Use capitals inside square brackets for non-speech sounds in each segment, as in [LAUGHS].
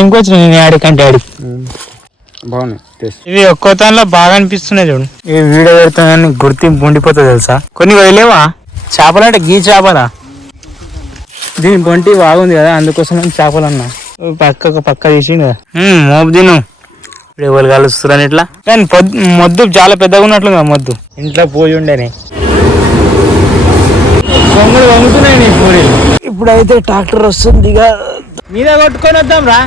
టైంకి వచ్చిన నేను ఆడికంటే ఆడి బాగున్నాయి ఇవి ఒక్కో దానిలో బాగా అనిపిస్తున్నాయి చూడు. ఇవి వీడియో పెడుతున్నాయని గుర్తింపు ఉండిపోతుంది తెలుసా? కొన్ని వదిలేవా? చేపలు అంటే గీ చేపలా? దీని బొంటి బాగుంది కదా అందుకోసం చేపలు అన్నా. ఓ పక్కకు పక్క తీసిండు కదా. మోపు తిను. ఇప్పుడు ఎవరు కలుస్తున్నాను ఇట్లా? కానీ మొద్దు చాలా పెద్దగా ఉన్నట్లు కదా మొద్దు. ఇంట్లో పోయి ఉండేని. కొంగులు వంగుతున్నాయి నీ పూరీలు. ఇప్పుడైతే ట్రాక్టర్ వస్తుంది ఇక. మీద కొట్టుకొని వద్దాం రా.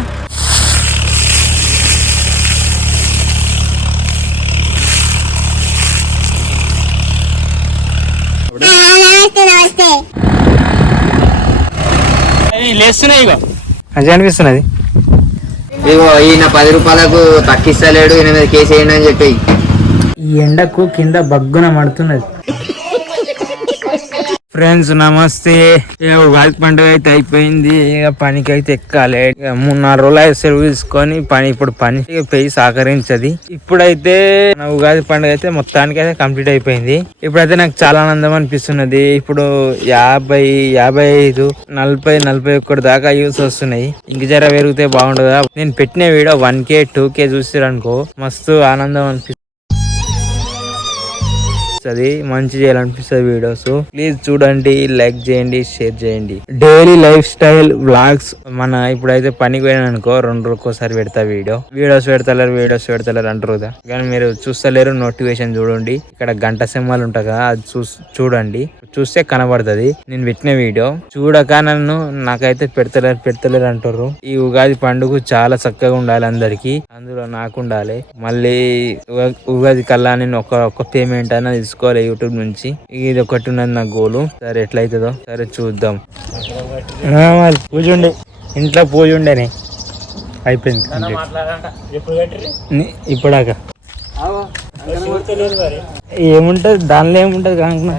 లేస్తున్నాయి ఇగో. మంచిగా అనిపిస్తున్నది. ఇగో ఈయన పది రూపాయలకు తక్కిస్తలేడు ఈయన మీద కేసు వేయండి అని చెప్పి. ఈ ఎండకు కింద బగ్గున మడుతున్నది. ఫ్రెండ్స్ నమస్తే. ఇక ఉగాది పండుగ అయితే అయిపోయింది. ఇక పనికి అయితే ఎక్కాలి. ఇక మూడు నాలుగు రోజులు అయితే సెలవు తీసుకొని పని ఇప్పుడు పని. పోయి సహకరించది. ఇప్పుడైతే నా ఉగాది పండుగ అయితే మొత్తానికి అయితే కంప్లీట్ అయిపోయింది. ఇప్పుడైతే నాకు చాలా ఆనందం అనిపిస్తున్నది. ఇప్పుడు యాభై యాభై ఐదు నలభై నలభై ఒక్కటి దాకా యూస్ వస్తున్నాయి. ఇంక జర పెరిగితే బాగుండదా? నేను పెట్టిన video one K two K చూసిరనుకో మస్తు ఆనందం అనిపిస్తుంది అనిపిస్తుంది మంచి చేయాలనిపిస్తుంది వీడియోస్. ప్లీజ్ చూడండి లైక్ చేయండి షేర్ చేయండి. డైలీ లైఫ్ స్టైల్ వ్లాగ్స్ మన ఇప్పుడైతే పనికి పోయినా అనుకో రెండు రోజుకోసారి పెడతా వీడియో. వీడియోస్ పెడతలేరు వీడియోస్ పెడతలేరు అంటారు కదా. కానీ మీరు చూస్తలేరు నోటిఫికేషన్ చూడండి. ఇక్కడ గంట సింహాలు ఉంటాయి కదా అది చూ చూడండి. చూస్తే కనబడుతుంది. నేను పెట్టిన వీడియో. చూడక నన్ను నాకైతే పెడతలేరు పెడతలేరు అంటారు. ఈ ఉగాది పండుగ చాలా చక్కగా ఉండాలి అందరికి. అందులో నాకు ఉండాలి. మళ్ళీ ఉగా- ఉగాది కల్లా నేను ఒక ఒక పేమెంట్ అయినా తీసుకోవాలి యూట్యూబ్ నుంచి. ఇది ఒకటి ఉన్నది నా గోలు. సరే ఎట్లయితుందో? సరే చూద్దాం. పూజ ఉండే. ఇంట్లో పూజ ఉండేనే. అయిపోయింది. ఇప్పుడాక? ఏముంటది? దానిలో ఏముంటది కాకుండా.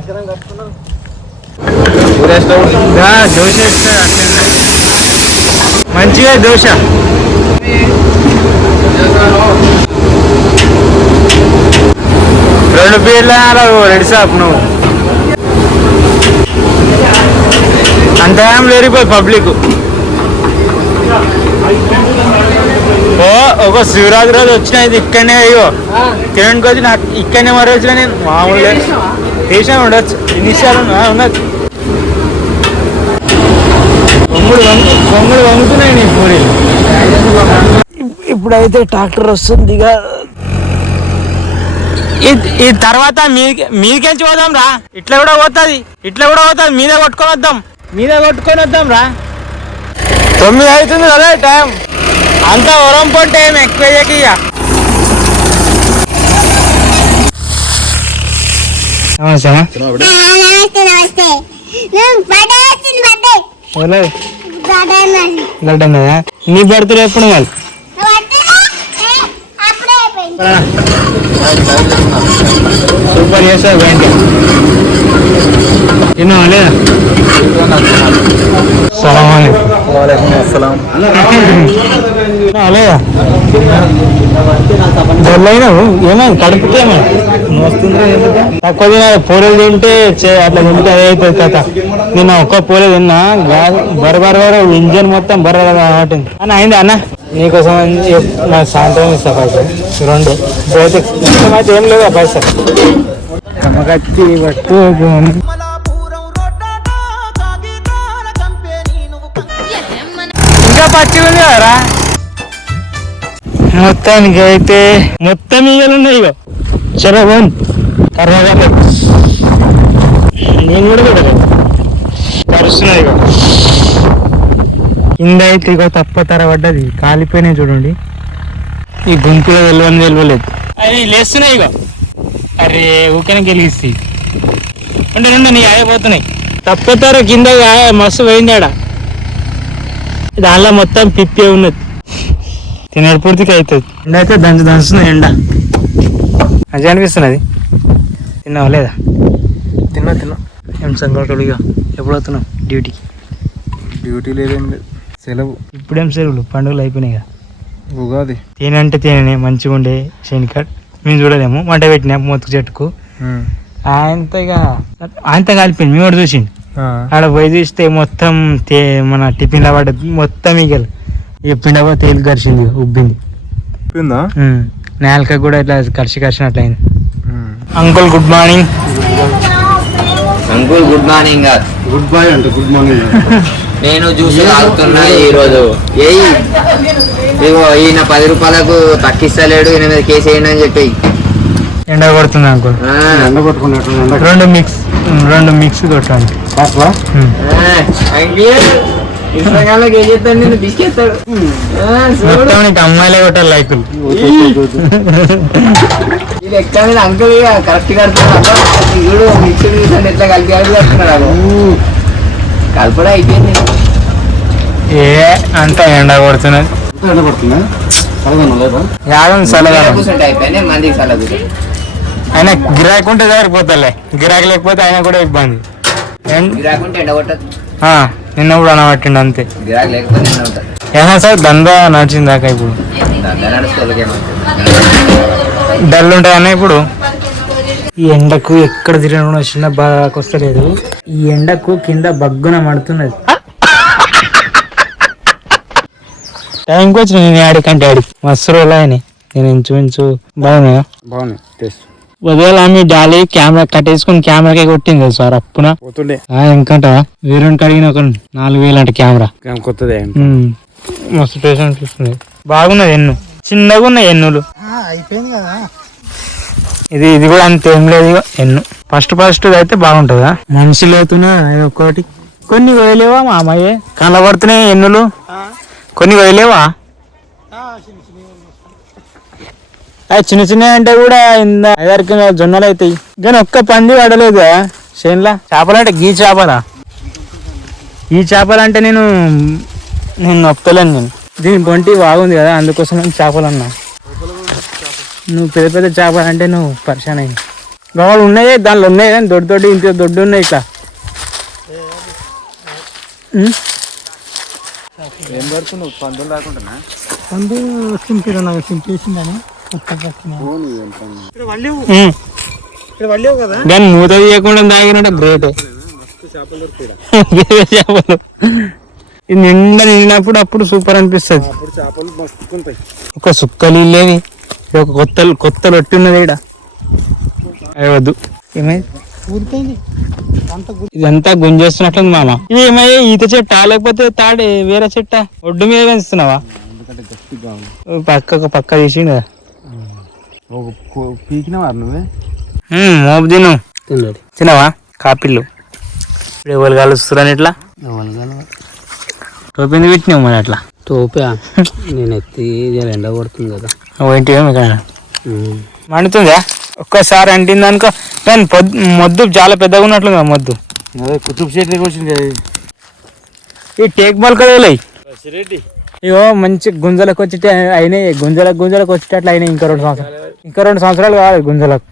మంచిగా దోశ. రెండు పేర్లు రెడీ షాప్ నువ్వు? అంత ఏం లేరిపోయి పబ్లిక్. ఓ ఒక శివరాత్రి రోజు వచ్చిన ఇది ఇక్కడనే అయ్యో. కిరణ్ కొద్ది నాకు ఇక్కడనే మరి వచ్చిన నేను మామూలుగా తీసాను ఉండొచ్చు. ఇన్నిసార్లు ఉండొచ్చు. కొంగుడు వంగు కొంగుడు వంగుతున్నాయి నీ పూరీలు. ఇప్పుడైతే ట్రాక్టర్ వస్తుంది ఇక. ఈ తర్వాత మీది మీదికెంచి పోదాం రా? ఇట్లా కూడా పోతుంది. ఇట్లా కూడా పోతుంది. మీద కొట్టుకొని వద్దాం. మీద కొట్టుకొని వద్దాం రా. తొమ్మిది అవుతుంది కదా టైం. అంత వరం పొంటే ఏం ఎక్కువ ఇక. నమస్తే నీ బర్త్డే ఎప్పుడు వాళ్ళు బర్త్డే ఏ, అప్పుడే అయిపోయింది సూపర్ చేస్తారు బ్యాంక్ తిన్నావా లేదా? జొల్లైనావు ఏమైంది కడుపుకి తక్కువ తినాలి. పూరలు తింటే అట్లా తింటే అదే అవుతుంది కథ. నేను ఒక్క పూర తిన్నా. గా- బర బర బర ఇంజన్ మొత్తం బర్ర కాబట్టి అన్న అయింది అన్న. నీకోసం నా సాయంత్రం ఇస్తా పైసలు. రెండు. మొత్తం అయితే ఏం లేదు పైసలు. కమ్మకత్తి పట్టు. ఇంకా పచ్చి ఉంది కదరా? మొత్తానికి అయితే మొత్తం ఈగలు ఉన్నాయి ఇగో. చలో పోన్ కర్రగా నేను కూడా పెట్టలేదు. కరుస్తున్నాయి ఇగో. కింద అయితే ఇగో తప్ప తర పడ్డది. కాలిపోయినాయి చూడండి. ఈ గుంపులో వెళ్ళవని తెలియలేదు అవి లేస్తున్నాయి ఇగో. అరే ఊకనే గెలిగిస్తాయి అంటే రెండు నీ ఆగిపోతున్నాయి తప్పతార కింద గా- మస్తు పోయింది ఆడ. దానిలో మొత్తం పిప్పి ఉన్నది. తినడు పూర్తికి అవుతుంది ఎండ అయితే దంచు దంచుతుంది ఎండ. మంచిగా అనిపిస్తున్నది. తిన్నావా లేదా? తిన్నా తిన్నా. ఏం సంగతుడిగా ఎప్పుడు వస్తున్నావు? డ్యూటీకి? డ్యూటీ లేదేం లేదు. సెలవు. ఇప్పుడేం సెలవులు? పండుగలు అయిపోయినాయి కదా ఉగాది. తేనె అంటే తేనె మంచిగా ఉండే శనికాడ్ మేము చూడలేము వంట పెట్టినా మొత్తుకు చెట్టుకు. ఆయనతో ఇక ఆయనతో కలిపింది మేము కూడా చూసిండు. ఆడ పోయి చూస్తే మొత్తం తే మన టిఫిన్లో పడ్డది మొత్తం ఈగలు. ఇక పిండబో తేలి కరిచింది ఉబ్బింది. నేలక కూడా ఇట్లా కరిచి కరిచినట్లయింది. Uncle good morning. Uncle good morning good. Bye అంటే గుడ్ మార్నింగ్. [LAUGHS] నేను జ్యూస్ తాగుతున్నా ఈ రోజు ఏయ్ ఇగో ఈయన పది రూపాయలకు తక్కిస్తలేడు ఈయన మీద కేసు వేయండి అని చెప్పి. ఎండ కొడుతుంది అంకుల్ ఎండ కొట్టుకున్నట్టు రెండు మిక్స్ రెండు మిక్స్ కొట్టండి. కాస్తా ఉమ్. ఆ, అంకిల్ ఇన్స్టాగ్రామ్లోకి ఏం చేస్తాడు నేను బిస్కెత్తాడు. మొత్తం నీకు అమ్మాయిలే కొట్టాలి లైకులు. ఇది ఎక్కడ మీద అంకుల్ కరెక్ట్ కడుతున్నాడు చూడు మిక్సీ ఎట్లా కలిపి కలిపి కడుతున్నాడు కలపడం అయిపోయింది ఏ అంత ఎండ కొడుతున్నది ఎండ కొడుతుందా లేదా యాగం కూర్చుంటే మందికి ఆయన గిరాకీ ఉంటే సరిపోతాలే గిరాకీ లేకపోతే ఆయన కూడా ఇబ్బంది ఎన్- గిరాకుంటే ఎండ కొట్టదు ఆ, నిన్న కూడా అనబట్టిండు అంతే గిరాకు లేకపోతే ఉంటుంది ఏమన్నా సార్ దందా నడిచింది దాకా ఇప్పుడు డల్ ఉంటాయన్న ఇప్పుడు ఈ ఎండకు ఎక్కడ తిరగడం చిన్న బాగా వస్తలేదు ఈ ఎండకు కింద బగ్గున మడుతున్నది. టైంకి వచ్చి నేను ఆడికంటే ఆడి మస్తు రోజులు నేను ఇంచుమించు బాగున్నాయా బాగున్నాయి టేస్ట్. ఉదయాల ఆమె డాలీ కెమెరా కట్టేసుకుని కెమెరాకే కొట్టింది సార్ అప్పున? ఇంకంట వేరే కడిగిన ఒక నాలుగు వేలు అంట కెమెరా. ఏం కొత్తదే. మస్తు టేస్ట్ అనిపిస్తుంది. బాగున్నది ఎన్ను. చిన్నగా ఉన్నాయి ఎన్నులు ఇది ఇది కూడా అంత ఏం లేదు ఎన్ను. ఫస్ట్ ఫస్ట్ అయితే బాగుంటుందా మనిషి లేతున్నా ఒక్కటి కొన్ని వదిలేవా మా అమ్మాయి కనబడుతున్నాయి ఎన్నులు. కొన్ని వదిలేవా అవి చిన్న చిన్న అంటే కూడా ఇంత ఐదారు జొన్నలు అవుతాయి. కానీ ఒక్క పంది పడలేదు చేనులా. చేపలు అంటే గీ చేపలా? ఈ చేపలు అంటే నేను నేను నొప్పలేను నేను. దీని బొంటి బాగుంది కదా అందుకోసం నేను చేపలు అన్నా నువ్వు పెద్ద పెద్ద చేపలు అంటే నువ్వు పరిశాన్ అయింది లోపల ఉన్నాయి దానిలో ఉన్నాయి కానీ దొడ్డు దొడ్డు ఇంత దొడ్డు ఉన్నాయి ఇట్లా. ఉం? ఏం పడుతున్నావు పందులు రాకుండా పండు సింపిరు నాకు సింపేసిందని దాన్ని మూత తీయకుండా తాగినట్టు గ్రేట్. చేపలు ఇది నిండా నిండినప్పుడు అప్పుడు సూపర్ అనిపిస్తుంది. ఒక సుక్కలు లేవి ఒక కొత్త కొత్త రొట్టి ఉన్నది ఇక్కడ. వద్దు ఏమైంది ఇదంతా గుంజేస్తున్నట్టుంది మామ. ఇది ఏమయ్యా ఈత చెట్టా లేకపోతే తాడే వేరే చెట్ట? ఒడ్డు మీద పెంచుతున్నావా? పక్క ఒక పక్క తీసింది కదా ఒక పీకినవా నువ్వే? ఉమ్, మోపు తిను. తినవా? కాపిల్లు. ఇప్పుడు ఎవరు కలుస్తున్నాను ఇట్లా? టోపింది పెట్టినావు మరి అట్లా? తోపా. నేను ఎత్తి ఎండ కొడుతుంది కదా. ఏంటి మండుతుందా? ఒక్కసారి అంటింది అనుకో కానీ పొద్దు మొద్దు చాలా పెద్దగా ఉన్నట్లుగా మొద్దు. అదే కుతుబ్ కదా ఇది. ఈ టేక్ మొలకలేయి ఇగో మంచి గుంజలకు వచ్చి అయినాయి గుంజలకు గుంజలకు వచ్చేటట్లు అయినాయి ఇంకా రెండు సంవత్సరాలు. ఇంకా రెండు సంవత్సరాలు కావాలి గుంజలకు.